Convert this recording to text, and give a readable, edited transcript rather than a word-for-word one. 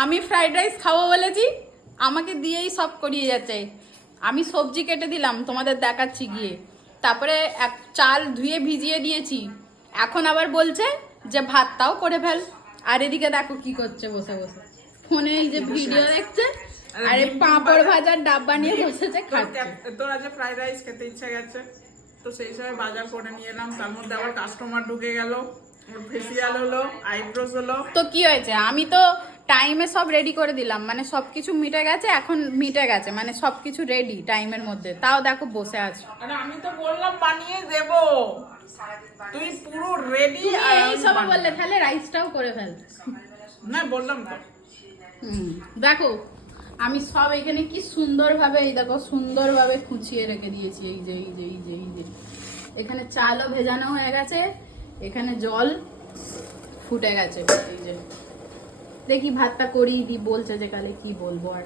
আমি fried rice খাবো বলেছি, আমাকে দিয়েই সব করিয়ে যাচ্ছে। আমি সবজি কেটে দিলাম, তোমাদের দেখাচ্ছি গিয়ে। তারপরে এক চাল ধুয়ে ভিজিয়ে দিয়েছি, এখন আবার বলছে যে ভাতটাও করে ফেল। আর এদিকে দেখো কি করছে বসে বসে ফোনে, এই যে ভিডিও দেখছে, আর এই পাঁপড় ভাজার ডাব্বা নিয়ে বসেছে খাচ্ছে। তোর আজ ফ্রাইড রাইস খেতে ইচ্ছা গেছে, তো সেই হিসাবে বাজার করে নিয়ে এলাম। তার মধ্যে আবার কাস্টমার ঢুকে গেল, ফেসিয়াল হলো, আইব্রোস হলো। তো কি হয়েছে, আমি তো টাইমে সব রেডি করে দিলাম, মানে সবকিছু মিটে গেছে, এখন মিটে গেছে, মানে সবকিছু রেডি টাইমের মধ্যে, তাও দেখো বসে আছো। আরে আমি তো বললাম বানিয়ে দেব, তুই পুরো রেডি। এই সব বললে তাহলে রাইসটাও করে ফেল। না বললাম তো। দেখো আমি সব এখানে কি সুন্দরভাবে, এই দেখো সুন্দরভাবে খুঁচিয়ে রেখে দিয়েছি। এই যে এই যে এই যে এই যে এখানে চালও ভেজানো হয়ে গেছে, এখানে জল ফুটে গেছে। এই যে দেখি ভাতটা করিয়ে দি, বলছে যে কালে কি বলবো আর।